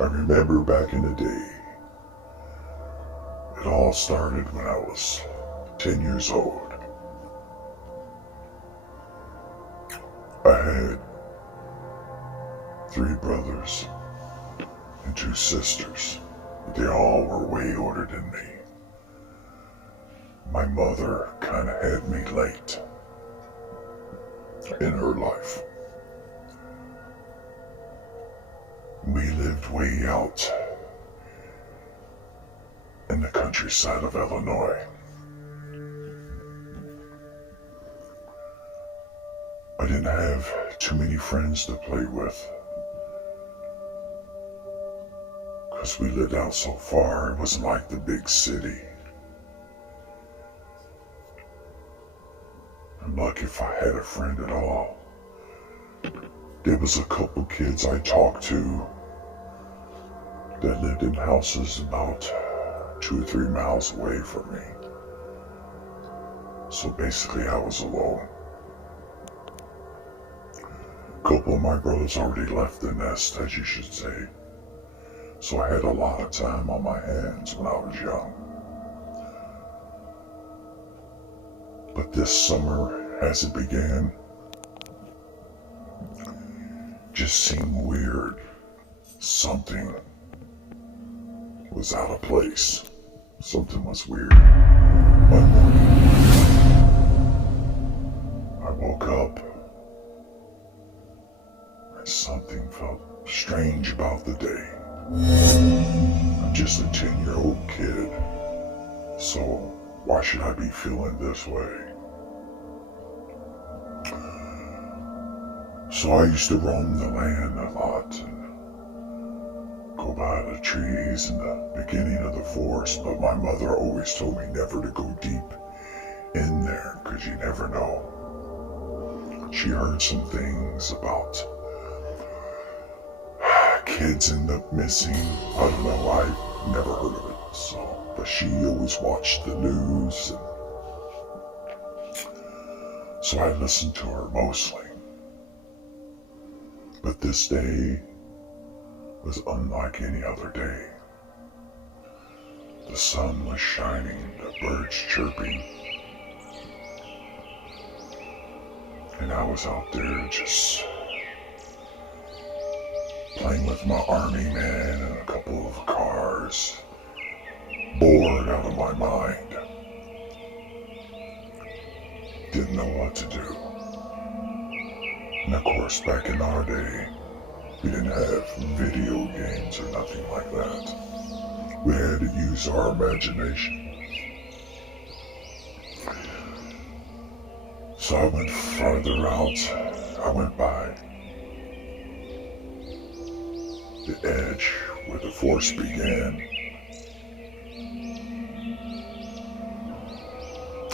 I remember back in the day, it all started when I was 10 years old. I had 3 brothers and 2 sisters, but they all were way older than me. My mother kind of had me late in her life. We lived way out in the countryside of Illinois. I didn't have too many friends to play with because we lived out so far. It wasn't like the big city. I'm lucky if I had a friend at all. There was a couple kids I talked to that lived in houses about 2 or 3 miles away from me. So basically I was alone. A couple of my brothers already left the nest, as you should say. So I had a lot of time on my hands when I was young. But this summer, as it began, just seemed weird. Something was out of place. Something was weird. One morning, I woke up and something felt strange about the day. I'm just a 10-year-old kid, so why should I be feeling this way? So I used to roam the land a lot and go by the trees in the beginning of the forest, but my mother always told me never to go deep in there because you never know. She heard some things about kids end up missing. I don't know, I never heard of it, so, but she always watched the news, and so I listened to her mostly. But this day was unlike any other day. The sun was shining, the birds chirping, and I was out there just playing with my army man and a couple of cars, bored out of my mind. Didn't know what to do. And of course, back in our day, we didn't have video games or nothing like that. We had to use our imagination. So I went farther out. I went by the edge where the forest began.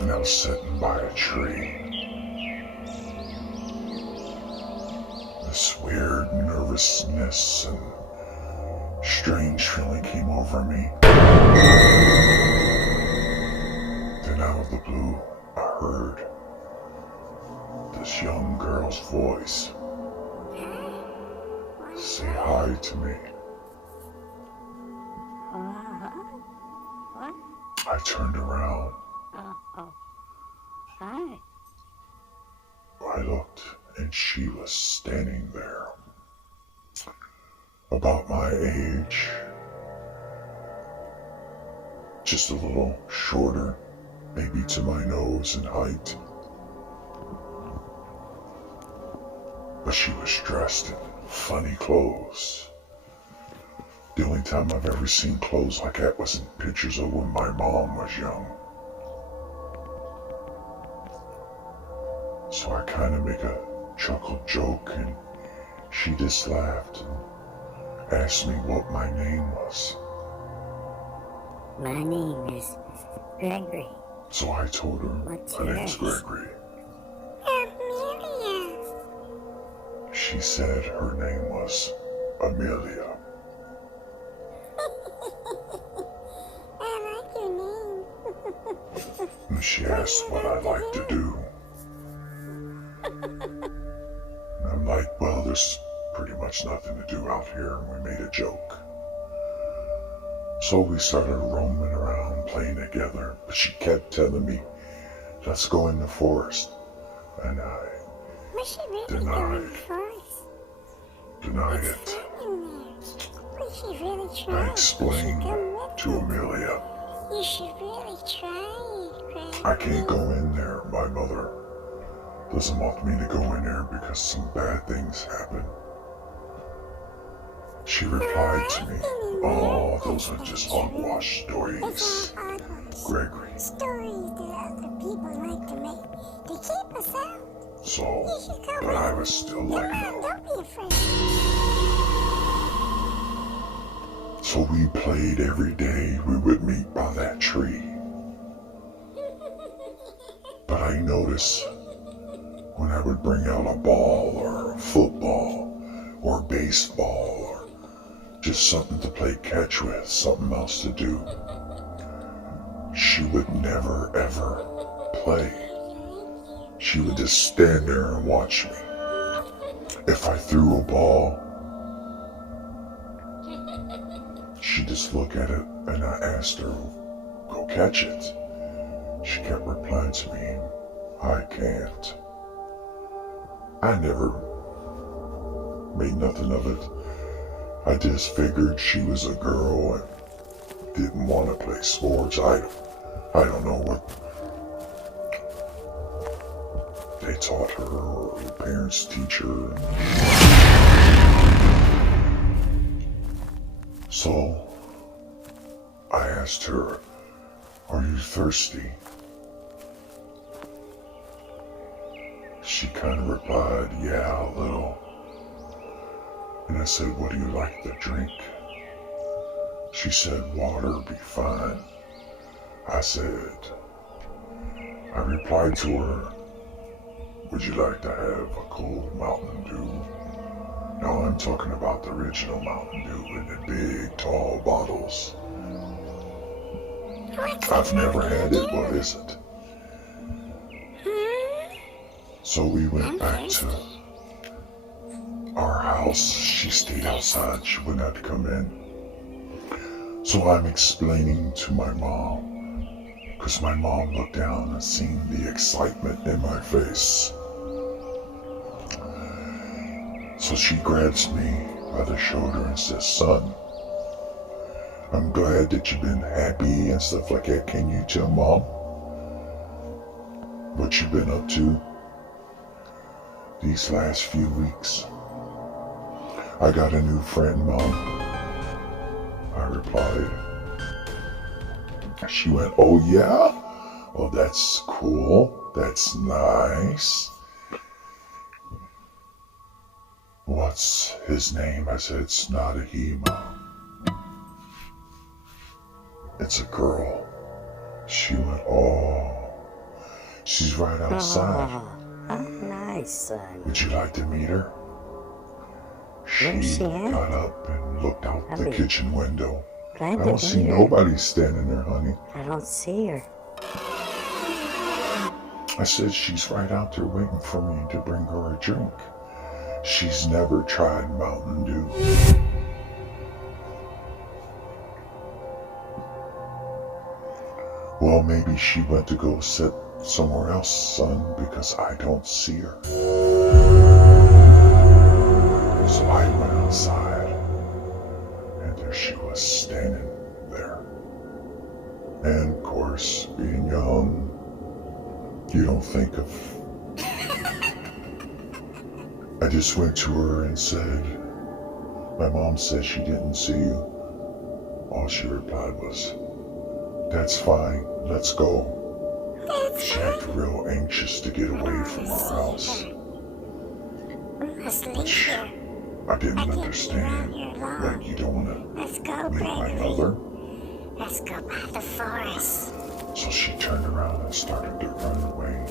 And I was sitting by a tree. This weird nervousness and strange feeling came over me. Then out of the blue, I heard this young girl's voice say hi to me. I turned around. Hi. I looked, and she was standing there, about my age, just a little shorter, maybe to my nose in height. But she was dressed in funny clothes. The only time I've ever seen clothes like that was in pictures of when my mom was young. So I kind of make a chuckle joke, and she just laughed and asked me what my name was. My name is Gregory. So I told her What's my name's yours? Gregory. Amelia. She said her name was Amelia. I like your name. And she asked what I like to do. And I'm like, well, there's pretty much nothing to do out here, and we made a joke. So we started roaming around, playing together, but she kept telling me, let's go in the forest. And I Was she really denied going for us? it. Fun in there. Was she really I trying? explained You should come with to us. Amelia, You should really try, Granny. I can't go in there. My mother doesn't want me to go in there because some bad things happen. She replied to me, oh, those are just hogwash stories, It's all hogwash. Gregory. Stories that other people like to make to keep us out. So, You should come but with I us. was still Come like, on, no. don't be afraid. So we played every day. We would meet by that tree. But I noticed when I would bring out a ball or a football or baseball or just something to play catch with, something else to do, she would never ever play. She would just stand there and watch me. If I threw a ball, she'd just look at it and I asked her, go catch it. She kept replying to me, I can't. I never made nothing of it. I just figured she was a girl and didn't want to play sports. I don't know what they taught her or her parents teach her. So I asked her, are you thirsty? She kind of replied, yeah, a little. And I said, what do you like to drink? She said, water be fine. I replied to her, would you like to have a cold Mountain Dew? No, I'm talking about the original Mountain Dew in the big, tall bottles. I've never had it. What is it? So we went back to our house. She stayed outside. She would not come in. So I'm explaining to my mom, because my mom looked down and seen the excitement in my face. So she grabs me by the shoulder and says, son, I'm glad that you've been happy and stuff like that. Can you tell Mom what you've been up to these last few weeks? I got a new friend, Mom, I replied. She went, oh yeah? Oh, that's cool. That's nice. What's his name? I said, it's not a he, Mom. It's a girl. She went, oh, she's right outside. Oh, how nice, son. Would you like to meet her? Where's She she at? got up and looked out the Abby. kitchen window. Glad I to don't see meet her. nobody standing there, honey. I don't see her. I said, she's right out there waiting for me to bring her a drink. She's never tried Mountain Dew. Well, maybe she went to go sit somewhere else, son, because I don't see her. So I went outside, and there she was standing there. And of course, being young, you don't think of... I just went to her and said, my mom said she didn't see you. All she replied was, that's fine, let's go. She acted real anxious to get away from our house, We must leave which here. I didn't I can't be understand. around here Like, long. you don't want Let's go, to meet my Gregory. mother? Let's go by the forest. So she turned around and started to run away.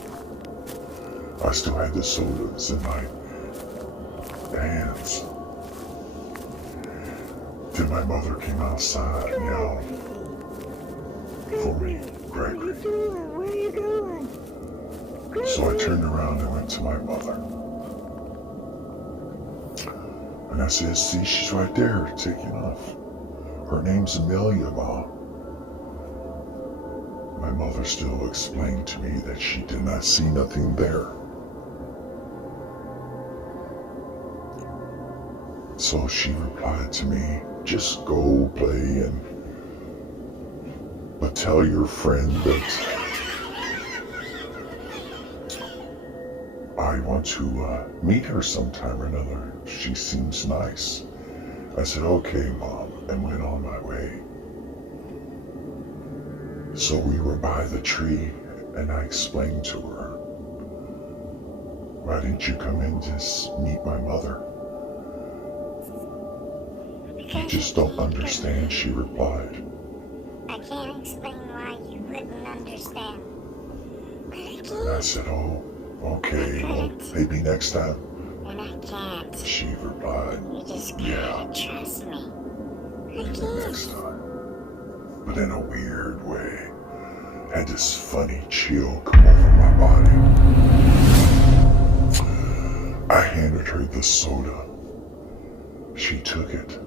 I still had the sodas in my hands. Then my mother came outside and yelled for me, Gregory. Where are you going? So I turned around and went to my mother. And I said, see, she's right there, taking off. Her name's Amelia, Mom. My mother still explained to me that she did not see nothing there. So she replied to me, just go play but tell your friend that I want to meet her sometime or another. She seems nice. I said, okay, Mom, and went on my way. So we were by the tree, and I explained to her, why didn't you come in to meet my mother? You just don't understand, she replied. I can't explain why you wouldn't understand. But I can't. And I said, oh, okay, well, maybe next time. And I can't. She replied, You just gotta trust me. I maybe can't. next time. But in a weird way, I had this funny chill come over my body. I handed her the soda. She took it.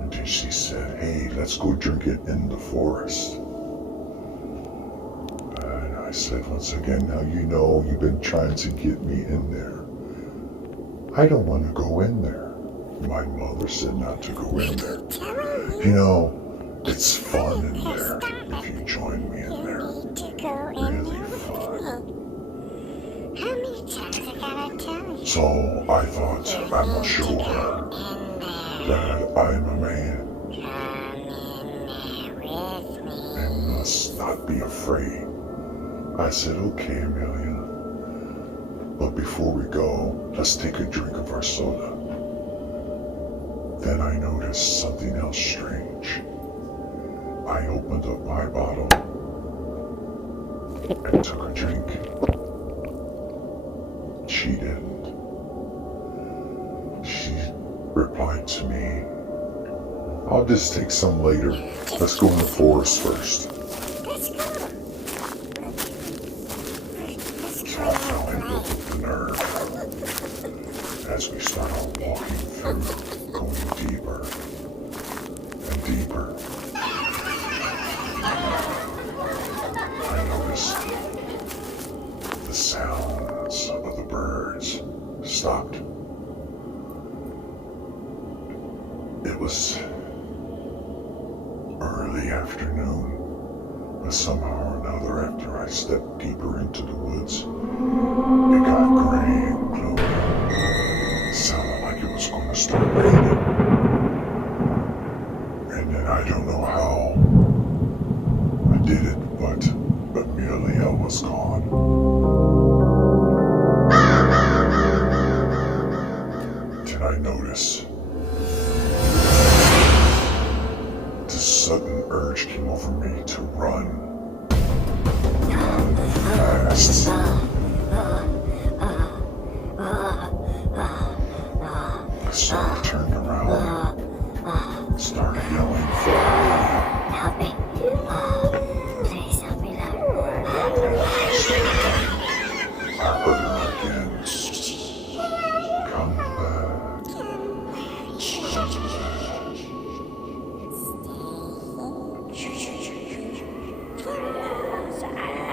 And then she said, hey, let's go drink it in the forest. And I said once again, now you know you've been trying to get me in there. I don't want to go in there. My mother said not to go in there. You know, it's fun in there if you join me in there. You need to go in Really there fun. with me. How many times I gotta tell you? So I thought I must show her that I'm a man Come in there with me. and must not be afraid. I said, okay, Amelia. But before we go, let's take a drink of our soda. Then I noticed something else strange. I opened up my bottle and took a drink. She didn't. She replied to me, I'll just take some later. Let's go in the forest first. Let's go. So I finally built up the nerve as we started walking through, going deeper and deeper. I noticed the sounds of the birds stopped. It was early afternoon, but somehow or another, after I stepped deeper into the woods, it got gray and gloomy. It sounded like it was going to start raining. And then I don't know how I did it, but Amelia was gone. Then I noticed this sudden urge came over me to run fast. So I turned around, started yelling for Help me. Please help me, Lord. I heard her again. Come back. Come back.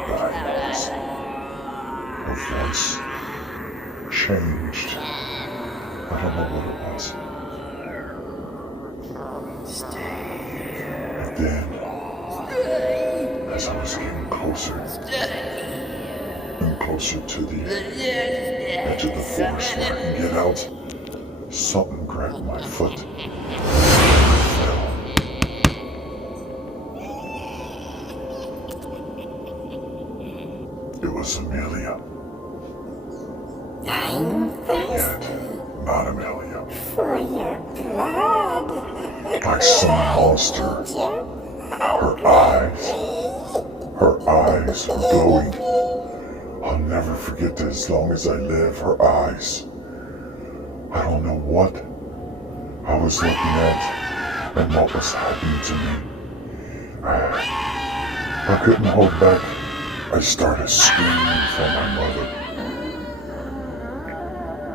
But I noticed her voice changed. I don't know what it was. And then, as I was getting closer and closer to the edge of the forest where I can get out, something grabbed my foot. I fell. It was Amelia. Yet, not Amelia. For your blood. Like some monster. Her eyes were glowing. I'll never forget that as long as I live, her eyes. I don't know what I was looking at and what was happening to me. I couldn't hold back. I started screaming for my mother.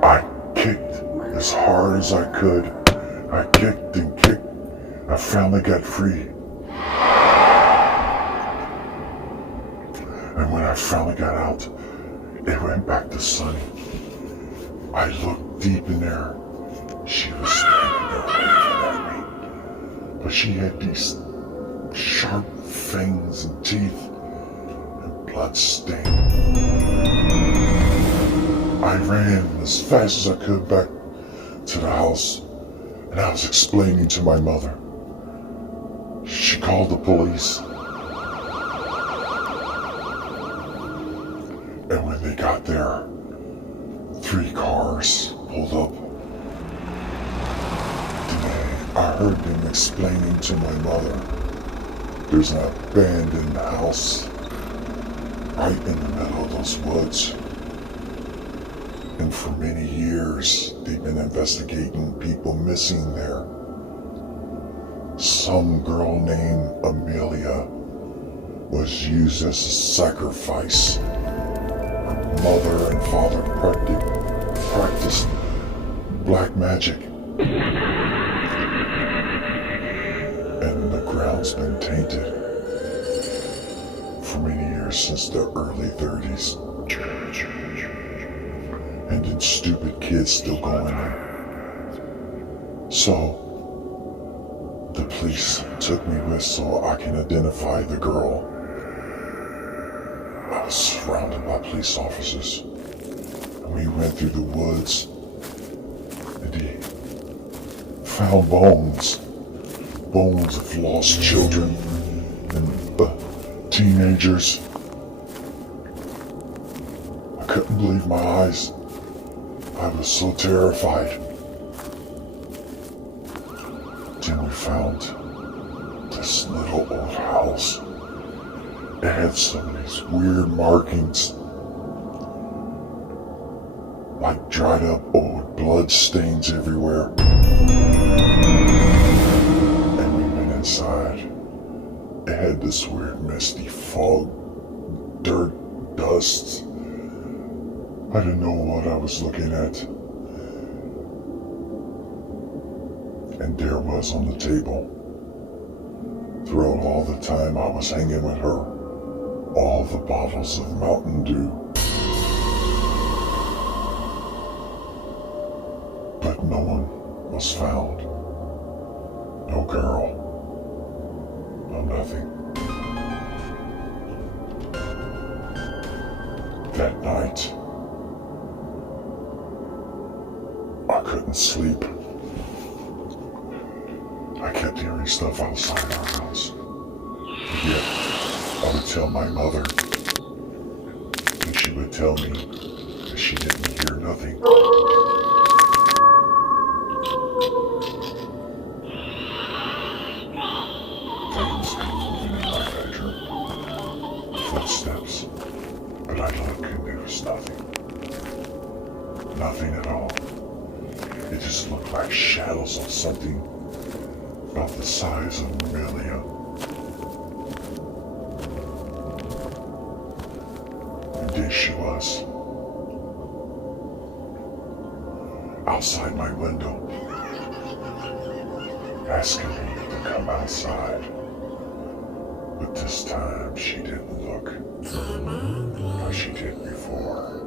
I kicked as hard as I could. I kicked and kicked. I finally got free. And when I finally got out, it went back to Sunny. I looked deep in there. She was standing there waving at me. But she had these sharp fangs and teeth and blood stain. I ran as fast as I could back to the house, and I was explaining to my mother. She called the police. And when they got there, 3 cars pulled up. I heard them explaining to my mother, there's an abandoned house right in the middle of those woods. And for many years, they've been investigating people missing there. Some girl named Amelia was used as a sacrifice. Her mother and father practiced black magic. And the ground's been tainted for many years, since the early 30s. And then stupid kids still going in. So, the police took me with so I can identify the girl. I was surrounded by police officers. And we went through the woods. And they found bones of lost children and teenagers. I couldn't believe my eyes. I was so terrified. Then we found this little old house. It had some of these weird markings, like dried up old blood stains everywhere. Inside, it had this weird misty fog, dirt, dust. I didn't know what I was looking at. And there was on the table, throughout all the time I was hanging with her, all the bottles of Mountain Dew. But no one was found. No girl. No nothing. That night, I couldn't sleep. I kept hearing stuff outside our house. And yet, I would tell my mother, and she would tell me that she didn't hear nothing. Footsteps, but I looked and there was nothing. Nothing at all. It just looked like shadows of something about the size of Amelia. And there she was, outside my window, asking me to come outside. But this time she didn't look like she did before.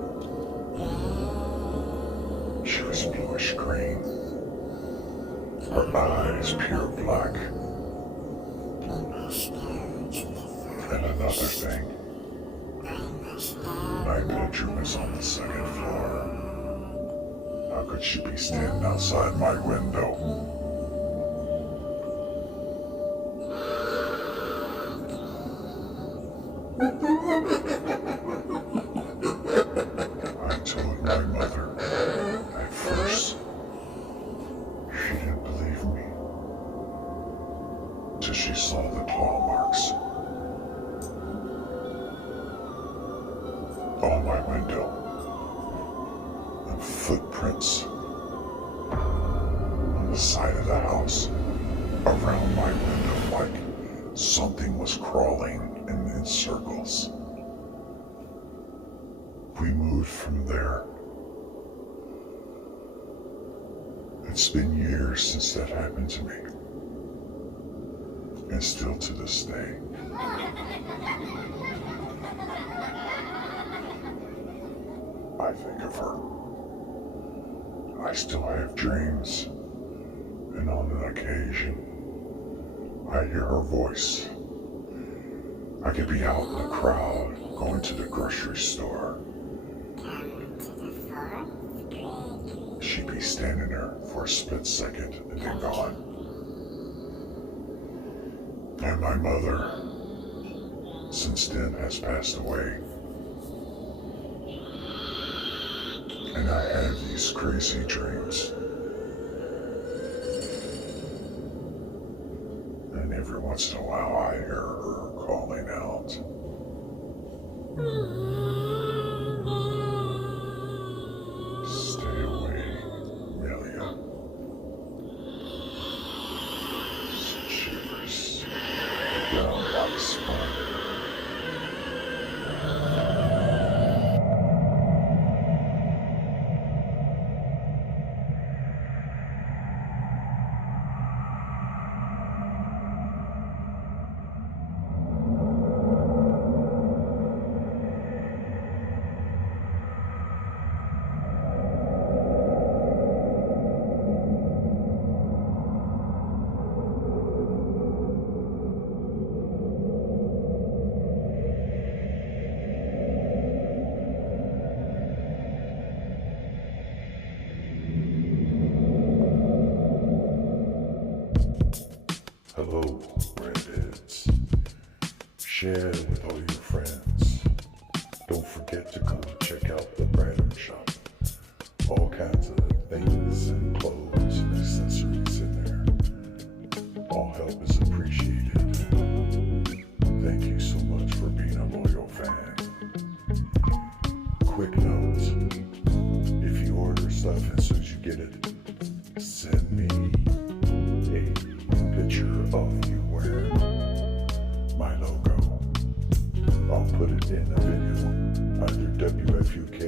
She was bluish green, her eyes pure black. And another thing, my bedroom is on the 2nd floor. How could she be standing outside my window? I told my mother. At first, she didn't believe me. Till she saw the claw marks on my window. And footprints on the side of the house around my window, like something was crawling in circles. We moved from there. And It's been years since that happened to me. And still to this day. I think of her. I still have dreams. And on an occasion, I hear her voice. I could be out in the crowd, going to the grocery store. She'd be standing there for a split second and then gone. And my mother, since then, has passed away. And I have these crazy dreams. And every once in a while I hear her calling out. Stay away, Amelia. Shivers. The ground like sponge. Hello, BRADHEADS. Share with all your friends. Don't forget to come check out the BRADAMSHOP. All kinds of things and clothes and accessories in there. All help is appreciated. Thank you so much for being a loyal fan. Quick note, if you order stuff and as soon as you get it, send me a picture of you wearing my logo. I'll put it in a video under WFUK